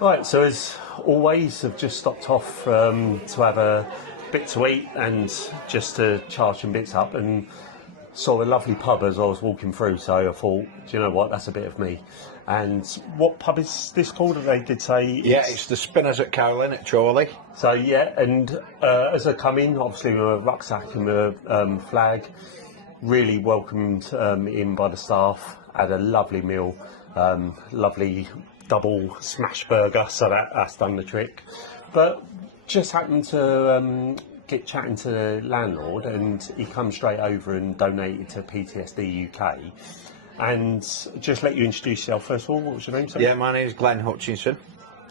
Right, so as always, I've just stopped off to have a bit to eat and just to charge some bits up, and saw a lovely pub as I was walking through, so I thought, do you know what, that's a bit of me. And what pub is this called? They did say Yeah, it's the Spinners at Cowlin at Chorley. So yeah, and as I come in, obviously with a rucksack and a flag, really welcomed in by the staff, had a lovely meal, lovely double smash burger, so that's done the trick. But just happened to get chatting to the landlord, and he come straight over and donated to PTSD UK. And just let you introduce yourself first of all. What was your name? Sorry? Yeah, my name is Glenn Hutchinson.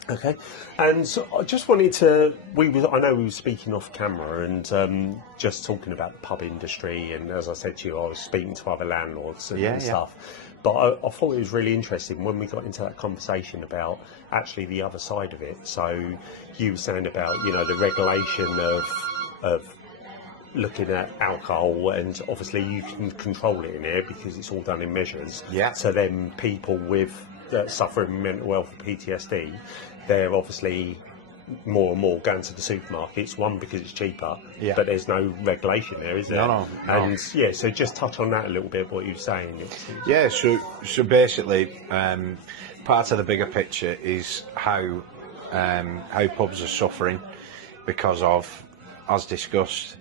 Okay, and so I just wanted to. I know we were speaking off camera and just talking about the pub industry, and as I said to you, I was speaking to other landlords and stuff. But I thought it was really interesting when we got into that conversation about actually the other side of it. So you were saying about the regulation of looking at alcohol, and obviously you can control it in here because it's all done in measures. Yeah. So then people with suffering mental health PTSD, they're obviously more and more going to the supermarkets. One, because it's cheaper, but there's no regulation there, is there? No. And yeah, so just touch on that a little bit. What you were saying. Yeah. So basically, part of the bigger picture is how pubs are suffering because of, as discussed,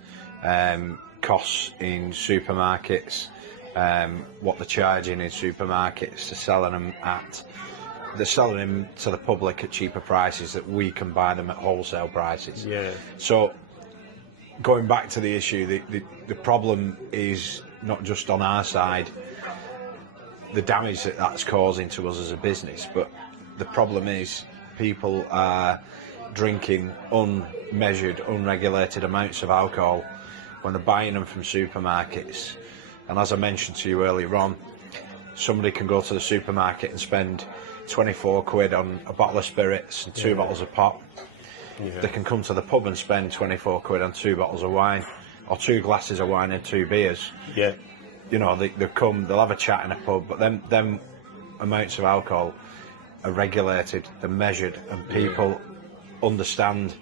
costs in supermarkets, what they're charging in supermarkets, they're selling them to the public at cheaper prices that we can buy them at wholesale prices. Yeah. So going back to the issue, the problem is not just on our side, the damage that's causing to us as a business, but the problem is people are drinking unmeasured, unregulated amounts of alcohol when they're buying them from supermarkets. And as I mentioned to you earlier on, somebody can go to the supermarket and spend 24 quid on a bottle of spirits and two bottles of pop. They can come to the pub and spend 24 quid on 2 bottles of wine, or 2 glasses of wine and 2 beers. Yeah. They come, they'll have a chat in a pub, but them amounts of alcohol are regulated, they're measured, and people understand,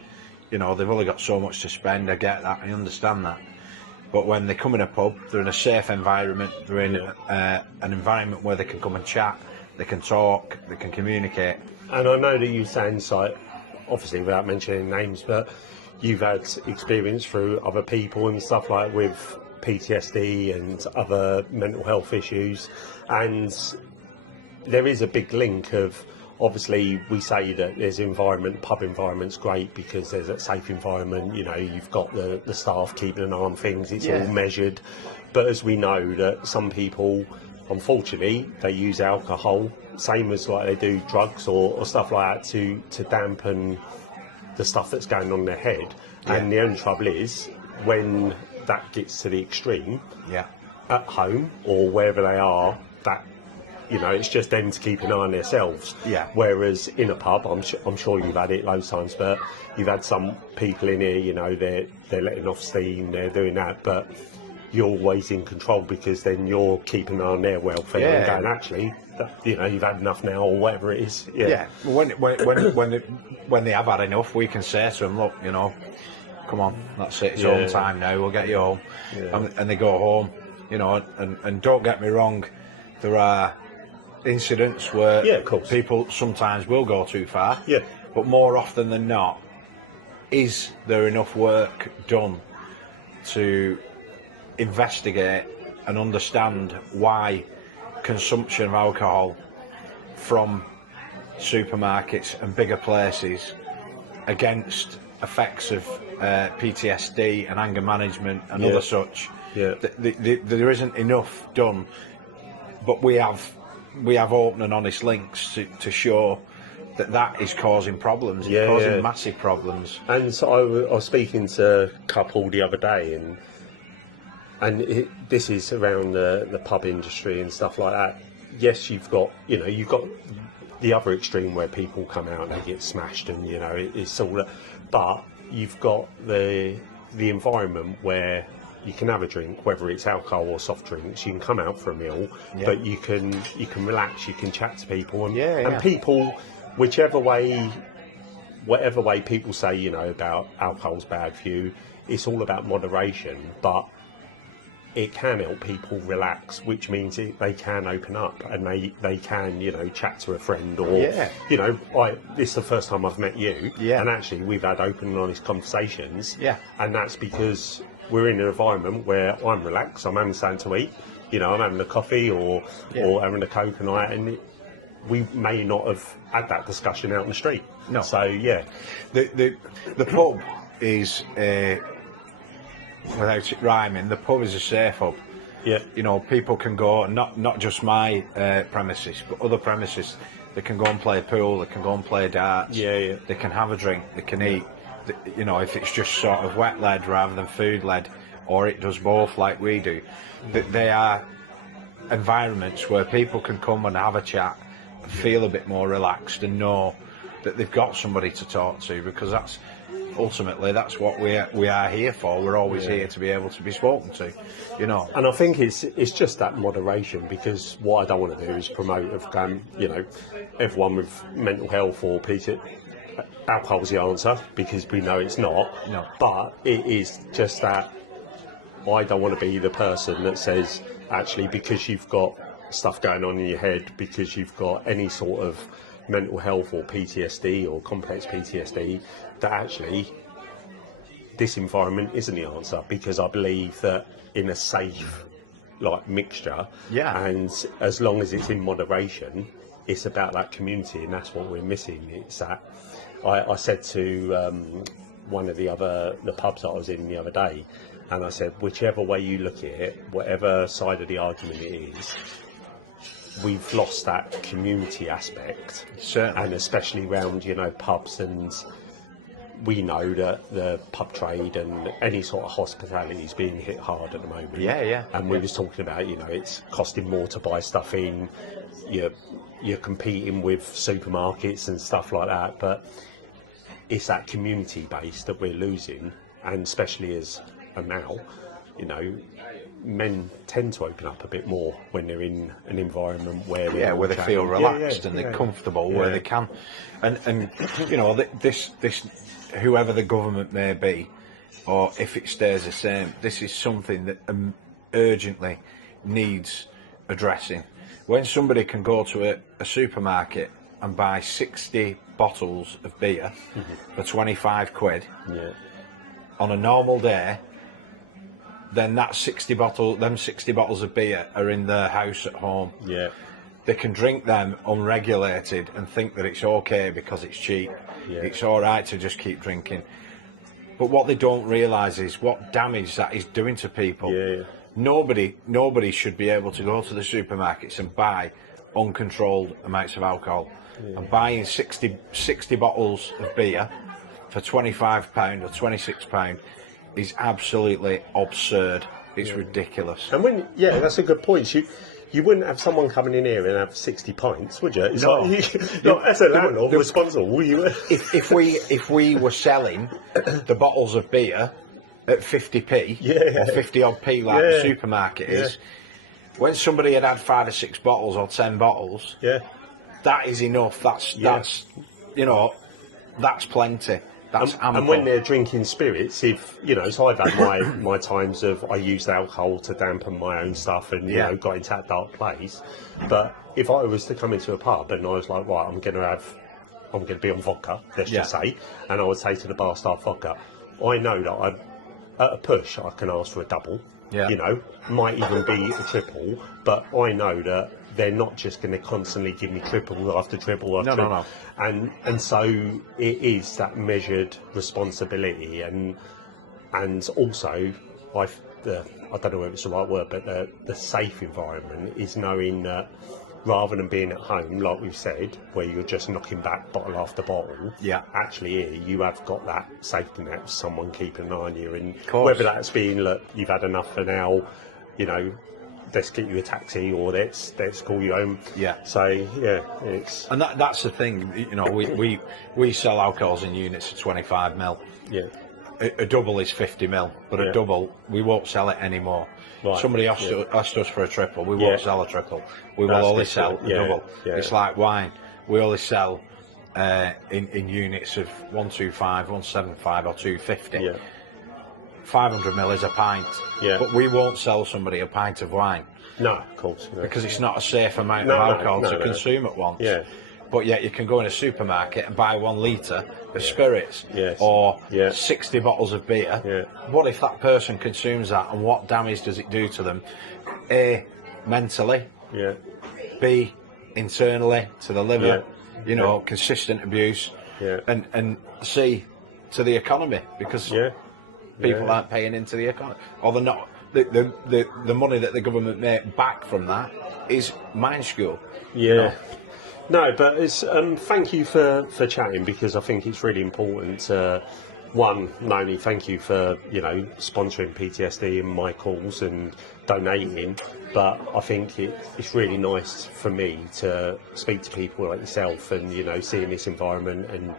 they've only got so much to spend. I get that, I understand that. But when they come in a pub, they're in a safe environment, they're in an environment where they can come and chat, they can talk, they can communicate. And I know that you sound like, obviously without mentioning names, but you've had experience through other people and stuff like with PTSD and other mental health issues, and there is a big link of, obviously we say that there's pub environment's great because there's a safe environment, you've got the staff keeping an eye on things, it's all measured. But as we know that some people, unfortunately, they use alcohol, same as like they do drugs or stuff like that to dampen the stuff that's going on in their head. And the only trouble is when that gets to the extreme, at home or wherever they are, that it's just them to keep an eye on themselves. Yeah. Whereas in a pub, I'm sure you've had it loads of times, but you've had some people in here, they're letting off steam, they're doing that, but you're always in control because then you're keeping an eye on their welfare and going, actually, you've had enough now, or whatever it is. Yeah. When they have had enough, we can say to them, look, come on, that's it, it's home time now, we'll get you home. And they go home, and don't get me wrong, there are incidents where people sometimes will go too far, but more often than not, is there enough work done to investigate and understand why consumption of alcohol from supermarkets and bigger places against effects of PTSD and anger management and other such, there isn't enough done, but we have open and honest links to show that is causing problems, causing massive problems. And so I was speaking to a couple the other day, and this is around the pub industry and stuff like that. Yes, you've got the other extreme where people come out and they get smashed, and it's all that. But you've got the environment where you can have a drink, whether it's alcohol or soft drinks. You can come out for a meal, but you can relax, you can chat to people, and people whichever way, whatever way people say, you know, about alcohol's bad for you, it's all about moderation, but it can help people relax, which means they can open up and they can, you know, chat to a friend or, you know, this is the first time I've met you, and actually we've had open and honest conversations, and that's because we're in an environment where I'm relaxed, I'm having something to eat, you know, I'm having a coffee or having a coconut, and we may not have had that discussion out in the street. No. So, yeah. The pub is... without it rhyming, the pub is a safe hub. Yeah. You know, people can go, not just my premises, but other premises. They can go and play pool, they can go and play darts, they can have a drink, they can eat. You know, if it's just sort of wet led rather than food led, or it does both like we do, they are environments where people can come and have a chat, feel a bit more relaxed, and know that they've got somebody to talk to, because that's ultimately that's what we are here for. We're always here to be able to be spoken to, you know. And I think it's just that moderation, because what I don't want to do is promote you know, everyone with mental health or PT. Alcohol's the answer, because we know it's not. No. But it is just that I don't want to be the person that says, actually, because you've got stuff going on in your head, because you've got any sort of mental health or PTSD or complex PTSD, that actually this environment isn't the answer, because I believe that in a safe mixture, and as long as it's in moderation, it's about that community, and that's what we're missing. It's that I said to one of the pubs that I was in the other day, and I said, whichever way you look at it, whatever side of the argument it is, we've lost that community aspect. Certainly. And especially around, you know, pubs, and we know that the pub trade and any sort of hospitality is being hit hard at the moment. And we was talking about, you know, it's costing more to buy stuff in, you're competing with supermarkets and stuff like that, but it's that community base that we're losing, and especially as now, you know, men tend to open up a bit more when they're in an environment where they feel relaxed and they're comfortable, where they can, and you know, this whoever the government may be, or if it stays the same, this is something that urgently needs addressing. When somebody can go to a supermarket and buy 60 bottles of beer for 25 quid on a normal day, then them 60 bottles of beer are in their house at home. They can drink them unregulated and think that it's okay because it's cheap. It's all right to just keep drinking. But what they don't realise is what damage that is doing to people. Nobody should be able to go to the supermarkets and buy uncontrolled amounts of alcohol. And buying 60 bottles of beer for £25 or £26 is absolutely absurd. It's ridiculous. And when that's a good point. You wouldn't have someone coming in here and have 60 pints, would you? It's as a landlord responsible. If we were selling the bottles of beer at 50p or 50 odd p like the supermarket is, when somebody had 5 or 6 bottles or 10 bottles, that is enough. That's you know, that's plenty. That's ample. And when they're drinking spirits, if you know, so I've had my times of I used alcohol to dampen my own stuff, and you know, got into that dark place. But if I was to come into a pub and I was like, right, I'm going to be on vodka, let's just say, and I would say to the bar staff, vodka, I know that at a push I can ask for a double. You know, might even be a triple, but I know that they're not just going to constantly give me triple after triple after triple. No. And so it is that measured responsibility, and also I don't know if it's the right word, but the safe environment is knowing that rather than being at home, like we've said, where you're just knocking back bottle after bottle, actually here you have got that safety net of someone keeping an eye on you, and whether that's being, look, you've had enough for now, you know, let's get you a taxi, or let's call you home. So it's, and that's the thing, you know, we sell alcohols in units of 25ml. A double is 50ml, but a double we won't sell it anymore. Somebody asked us for a triple, we won't sell a triple. We will only sell a double. It's like wine, we only sell in units of 125, 175 or 250. Yeah. 500 ml is a pint. Yeah. But we won't sell somebody a pint of wine. No, of course. No. Because it's not a safe amount No, of alcohol no, to no. consume at once. Yeah. But yet you can go in a supermarket and buy 1 litre of spirits Yes. or Yeah. 60 bottles of beer. Yeah. What if that person consumes that, and what damage does it do to them? A, mentally. Yeah. B, internally to the liver. Yeah. You know, consistent abuse. Yeah. And C, to the economy, because Yeah. people Yeah. aren't paying into the economy, or they're not. The money that the government make back from that is minuscule. Yeah. You know? No, but it's thank you for chatting, because I think it's really important to, one, not only thank you for, you know, sponsoring PTSD and my calls and donating, but I think it's really nice for me to speak to people like yourself and, you know, seeing this environment and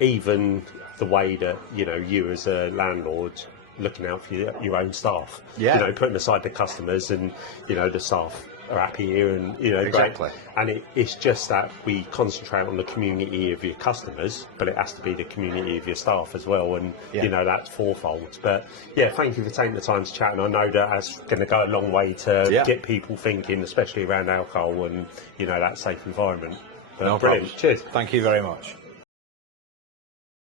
even the way that, you know, you as a landlord looking out for your own staff. Yeah. You know, putting aside the customers and, you know, the staff are happy here and, you know, Exactly. and it's just that we concentrate on the community of your customers, but it has to be the community of your staff as well, and you know, that's fourfold. But yeah, thank you for taking the time to chat, and I know that that's going to go a long way to get people thinking, especially around alcohol and, you know, that safe environment. But No brilliant. problems. Cheers. Thank you very much.